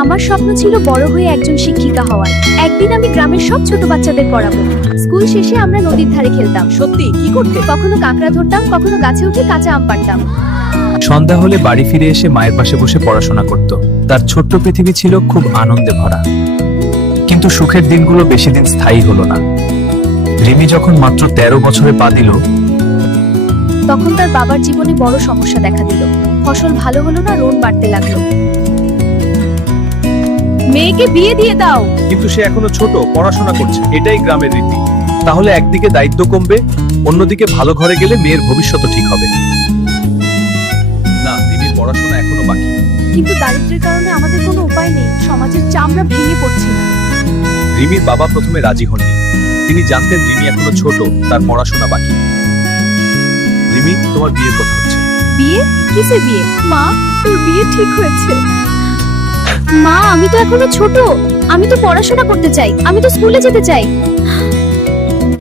আমার স্বপ্ন ছিল বড় হয়ে একজন শিক্ষিকা হওয়ার। একদিন আমি গ্রামের সব ছোট বাচ্চাদের পড়াবো। স্কুল শেষে আমরা নদীর ধারে খেলতাম। সত্যি কি করতে? কখনো কাঁকড়া ধরতাম, কখনো গাছে উঠে কাঁচা আম পাড়তাম। সন্ধ্যা হলে বাড়ি ফিরে এসে মায়ের পাশে বসে পড়াশোনা করত। তার ছোট্ট পৃথিবী ছিল খুব আনন্দে ভরা। কিন্তু সুখের দিনগুলো বেশি দিন স্থায়ী হলো না। রিমি যখন মাত্র 13 বছরে পা দিল, তখন তার বাবার জীবনে বড় সমস্যা দেখা দিল। ফসল ভালো হলো না, ঋণ বাড়তে লাগলো। মেয়েকে বিয়ে দিয়ে দাও। কিন্তু সে এখনো ছোট, পড়াশোনা করছে, এটাই গ্রামের রীতি। তাহলে একদিকে দায়িত্ব কমবে, অন্যদিকে ভালো ঘরে গেলে মেয়ের ভবিষ্যৎ ঠিক হবে। না, রিমির পড়াশোনা এখনো বাকি। কিন্তু দারিদ্র্যের কারণে আমাদের কোনো উপায় নেই। সমাজের চামড়া ভেঙে পড়ছি না। রিমির বাবা প্রথমে রাজি হননি। তিনি জানতেন রিমি এখনো ছোট, তার পড়াশোনা বাকি। রিমি, তোমার বিয়ের কথা হচ্ছে। বিয়ে? কিসের বিয়ে? মা, তোর বিয়ে ঠিক হয়েছে। মা, আমি তো এখনো ছোট। আমি তো পড়াশোনা করতে চাই, আমি তো স্কুলে যেতে চাই।